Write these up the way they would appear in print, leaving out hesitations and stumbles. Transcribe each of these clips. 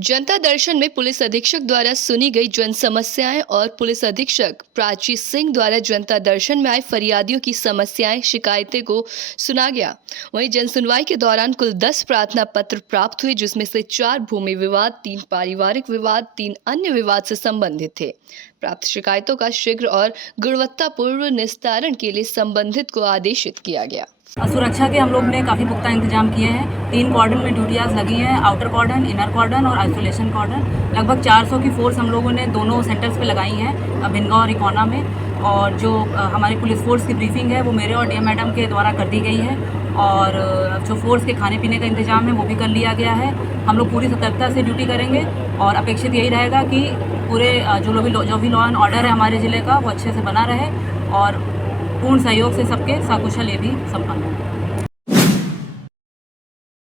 जनता दर्शन में पुलिस अधीक्षक द्वारा सुनी गई जन समस्याएं और पुलिस अधीक्षक प्राची सिंह द्वारा जनता दर्शन में आए फरियादियों की समस्याएं शिकायतें को सुना गया। वहीं जन सुनवाई के दौरान कुल 10 प्रार्थना पत्र प्राप्त हुए, जिसमें से 4 भूमि विवाद, 3 पारिवारिक विवाद, 3 अन्य विवाद से संबंधित थे। प्राप्त शिकायतों का शीघ्र और गुणवत्तापूर्ण निस्तारण के लिए संबंधित को आदेशित किया गया। सुरक्षा के हम लोग ने काफ़ी पुख्ता इंतजाम किए हैं। 3 कॉर्डन में ड्यूटियाज लगी हैं, आउटर कॉर्डन, इनर कॉर्डन और आइसोलेशन कॉर्डन। लगभग 400 की फोर्स हम लोगों ने दोनों सेंटर्स पे लगाई हैं, भिनगांव और इकोना में। और जो हमारी पुलिस फोर्स की ब्रीफिंग है वो मेरे और डीएम मैडम के द्वारा कर दी गई है। और जो फोर्स के खाने पीने का इंतजाम है वो भी कर लिया गया है। हम लोग पूरी सतर्कता से ड्यूटी करेंगे और अपेक्षित यही रहेगा कि पूरे जो भी लॉ एंड ऑर्डर है हमारे ज़िले का वो अच्छे से बना रहे और पूर्ण सहयोग से सबके सकुशल ये भी संपन्न हो।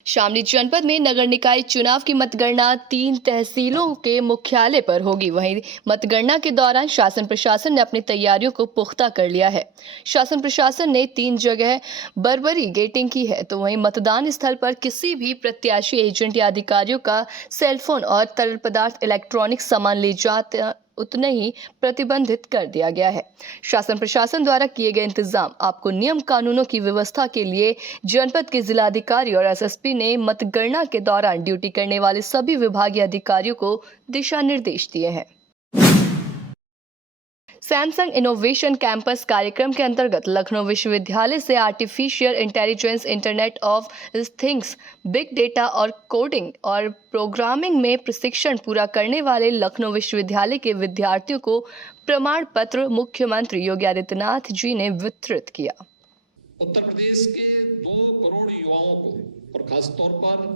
शामली जनपद में नगर निकाय चुनाव की मतगणना 3 तहसीलों के मुख्यालय पर होगी। वहीं मतगणना के दौरान शासन प्रशासन ने अपनी तैयारियों को पुख्ता कर लिया है। शासन प्रशासन ने 3 जगह बर्बरी गेटिंग की है, तो वहीं मतदान स्थल पर किसी भी प्रत्याशी, एजेंट या अधिकारियों का सेलफोन और तरल पदार्थ, इलेक्ट्रॉनिक सामान ले जाते उतने ही प्रतिबंधित कर दिया गया है। शासन प्रशासन द्वारा किए गए इंतजाम आपको नियम कानूनों की व्यवस्था के लिए जनपद के जिलाधिकारी और एसएसपी ने मतगणना के दौरान ड्यूटी करने वाले सभी विभागीय अधिकारियों को दिशा निर्देश दिए हैं। सैमसंग इनोवेशन कैंपस कार्यक्रम के अंतर्गत लखनऊ विश्वविद्यालय से artificial intelligence, internet of things, big data और कोडिंग और प्रोग्रामिंग में प्रशिक्षण पूरा करने वाले लखनऊ विश्वविद्यालय के विद्यार्थियों को प्रमाण पत्र मुख्यमंत्री योगी आदित्यनाथ जी ने वितरित किया। उत्तर प्रदेश के 2 करोड़ युवाओं को और खासतौर पर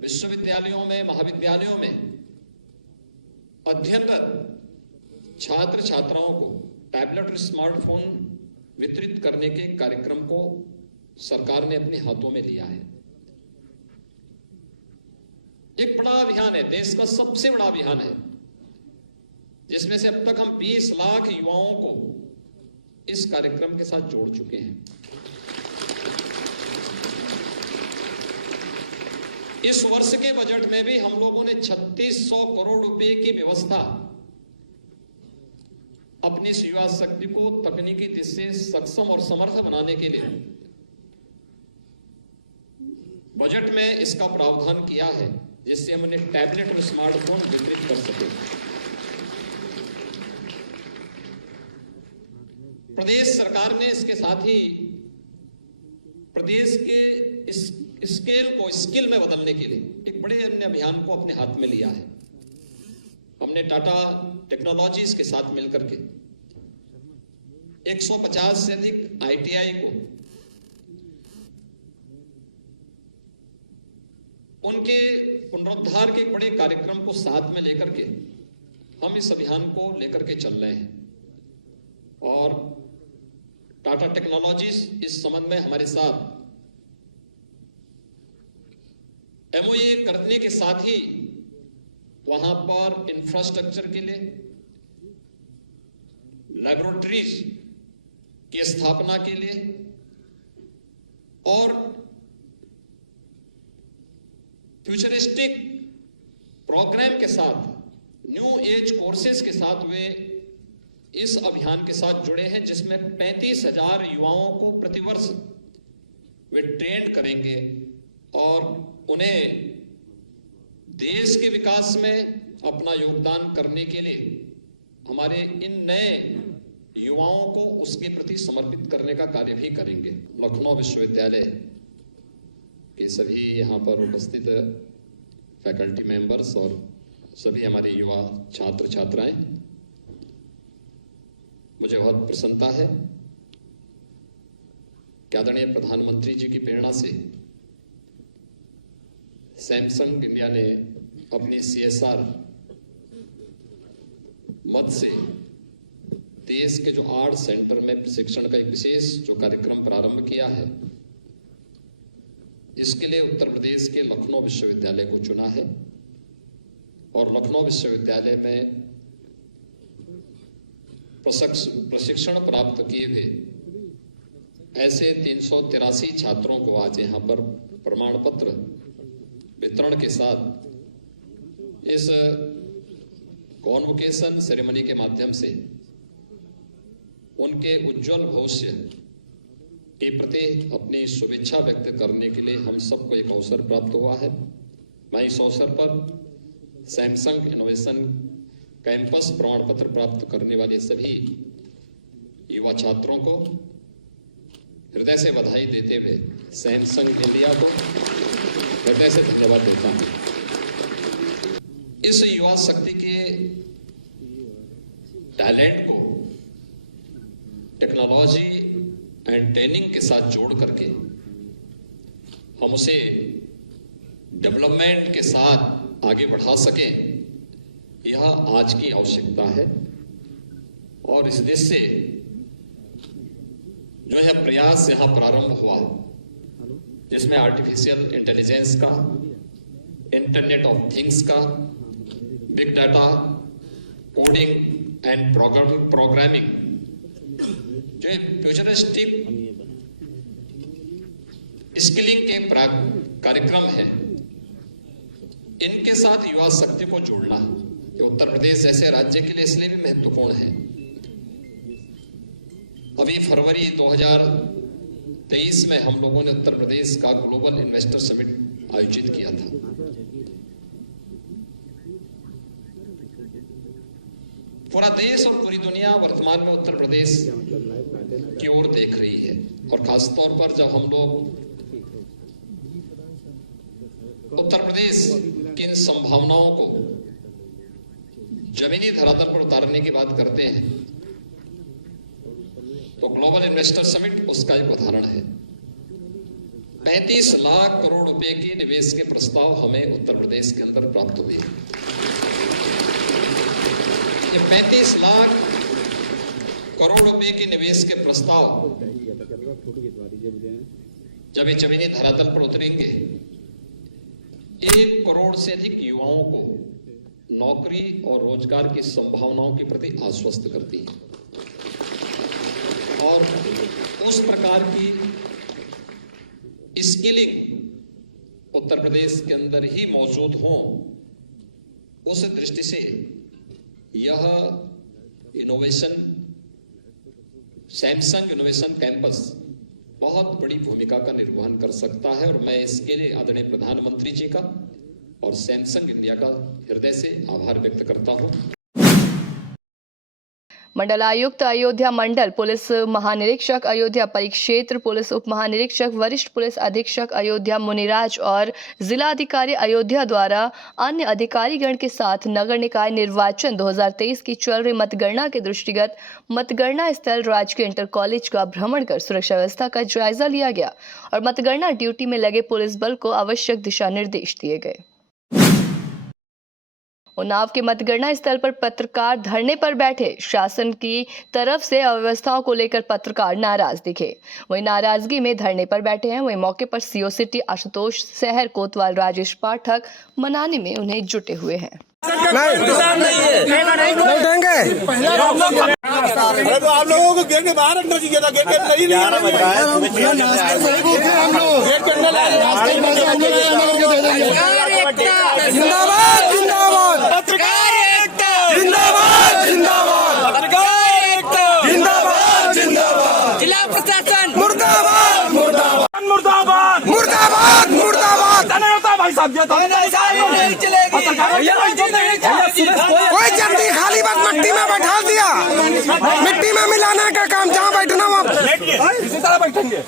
विश्वविद्यालयों में, महाविद्यालयों में अध्ययनरत छात्र छात्राओं को टैबलेट और स्मार्टफोन वितरित करने के कार्यक्रम को सरकार ने अपने हाथों में लिया है। एक बड़ा अभियान है, देश का सबसे बड़ा अभियान है, जिसमें से अब तक हम 20 लाख युवाओं को इस कार्यक्रम के साथ जोड़ चुके हैं। इस वर्ष के बजट में भी हम लोगों ने 3600 करोड़ रुपए की व्यवस्था अपनी युवा शक्ति को तकनीकी दृष्टि से सक्षम और समर्थ बनाने के लिए बजट में इसका प्रावधान किया है, जिससे हम उन्हें टैबलेट और स्मार्टफोन वितरित कर सकें। प्रदेश सरकार ने इसके साथ ही प्रदेश के स्केल को स्किल में बदलने के लिए एक बड़े अन्य अभियान को अपने हाथ में लिया है। हमने टाटा टेक्नोलॉजीज के साथ मिलकर के 150 से अधिक आईटीआई को उनके पुनरुद्धार के एक बड़े कार्यक्रम को साथ में लेकर के हम इस अभियान को लेकर के चल रहे हैं। और टाटा टेक्नोलॉजीज इस संबंध में हमारे साथ एमओए करने के साथ ही वहां पर इंफ्रास्ट्रक्चर के लिए, लैबोरेटरीज की स्थापना के लिए और फ्यूचरिस्टिक प्रोग्राम के साथ, न्यू एज कोर्सेज के साथ वे इस अभियान के साथ जुड़े हैं, जिसमें 35,000 युवाओं को प्रतिवर्ष वे ट्रेन करेंगे और उन्हें देश के विकास में अपना योगदान करने के लिए हमारे इन नए युवाओं को उसके प्रति समर्पित करने का कार्य भी करेंगे। लखनऊ विश्वविद्यालय के सभी यहाँ पर उपस्थित फैकल्टी मेंबर्स और सभी हमारे युवा छात्र छात्राएं, मुझे बहुत प्रसन्नता है कि आदरणीय प्रधानमंत्री जी की प्रेरणा से सैमसंग इंडिया ने अपनी CSR मद से देश के जो 8 सेंटर में प्रशिक्षण का एक विशेष जो कार्यक्रम प्रारंभ किया है, इसके लिए उत्तर प्रदेश के लखनऊ विश्वविद्यालय को चुना है। और लखनऊ विश्वविद्यालय में प्रशिक्षण प्राप्त किए हुए ऐसे 383 छात्रों को आज यहाँ पर प्रमाण पत्र वितरण के साथ इस कॉन्वोकेशन सेरेमनी के माध्यम से उनके उज्जवल भविष्य के प्रति अपनी शुभेच्छा व्यक्त करने के लिए हम सबको एक अवसर प्राप्त हुआ है। मैं इस अवसर पर सैमसंग इनोवेशन कैंपस प्रमाण पत्र प्राप्त करने वाले सभी युवा छात्रों को हृदय से बधाई देते हुए सैमसंग इंडिया को हृदय से धन्यवाद देता हूं। इस युवा शक्ति के टैलेंट को टेक्नोलॉजी एंड ट्रेनिंग के साथ जोड़ करके हम उसे डेवलपमेंट के साथ आगे बढ़ा सकें, यह आज की आवश्यकता है। और इस देश से जो यह प्रयास यहाँ प्रारंभ हुआ, जिसमें आर्टिफिशियल इंटेलिजेंस का, इंटरनेट ऑफ थिंग्स का, big data, coding and programming, जो फ्यूचरिस्टिक स्किलिंग के कार्यक्रम हैं, इनके साथ युवा शक्ति को जोड़ना ये उत्तर प्रदेश जैसे राज्य के लिए इसलिए भी महत्वपूर्ण है। अभी फरवरी 2023 में हम लोगों ने उत्तर प्रदेश का ग्लोबल इन्वेस्टर समिट आयोजित किया था। पूरा देश और पूरी दुनिया वर्तमान में उत्तर प्रदेश की ओर देख रही है, और खासतौर पर जब हम लोग उत्तर प्रदेश की इन संभावनाओं को जमीनी धरातल पर उतारने की बात करते हैं, तो ग्लोबल इन्वेस्टर समिट उसका एक उदाहरण है। 35 लाख करोड़ रुपए के निवेश के प्रस्ताव हमें उत्तर प्रदेश के अंदर प्राप्त हुए। ये 35 लाख करोड़ रुपए के निवेश के प्रस्ताव जब ये जमीनी धरातल पर उतरेंगे, 1 करोड़ से अधिक युवाओं को नौकरी और रोजगार की संभावनाओं के प्रति आश्वस्त करती है। और उस प्रकार की स्किलिंग उत्तर प्रदेश के अंदर ही मौजूद हो, उस दृष्टि से यह इनोवेशन सैमसंग इनोवेशन कैंपस बहुत बड़ी भूमिका का निर्वहन कर सकता है। और मैं इसके लिए आदरणीय प्रधानमंत्री जी का और सैमसंग इंडिया का हृदय से आभार व्यक्त करता हूं। मंडलायुक्त अयोध्या मंडल, पुलिस महानिरीक्षक अयोध्या परिक्षेत्र, पुलिस उप महानिरीक्षक, वरिष्ठ पुलिस अधीक्षक अयोध्या मुनिराज और जिलाधिकारी अयोध्या द्वारा अन्य अधिकारीगण के साथ नगर निकाय निर्वाचन 2023 की चल रही मतगणना के दृष्टिगत मतगणना स्थल राजकीय इंटर कॉलेज का भ्रमण कर सुरक्षा व्यवस्था का जायजा लिया गया और मतगणना ड्यूटी में लगे पुलिस बल को आवश्यक दिशा निर्देश दिए गए। उन्नाव के मतगणना स्थल पर पत्रकार धरने पर बैठे, शासन की तरफ से अव्यवस्थाओं को लेकर पत्रकार नाराज दिखे। वहीं नाराजगी में धरने पर बैठे हैं, वहीं मौके पर सीओ सिटी आशुतोष सहर, कोतवाल राजेश पाठक मनाने में उन्हें जुटे हुए हैं। तो आप लोगों को गेट के बाहर रखना चाहिए था, गेट के अंदर ही नहीं आ रहा। गेट के अंदर पत्रकार एकता जिंदाबाद जिंदाबाद, पत्रकार एकता जिंदाबाद जिंदाबाद, जिला प्रशासन मुर्दाबाद मुर्दाबाद मुर्दाबाद मुर्दाबाद मुर्दाबाद। भाई साहब ये तो नहीं चलेगी, कोई चट्टी खाली बात मिट्टी में बैठा दिया, मिट्टी में मिलाने का काम, जहाँ बैठना वहाँ इसी तरह बैठेंगे।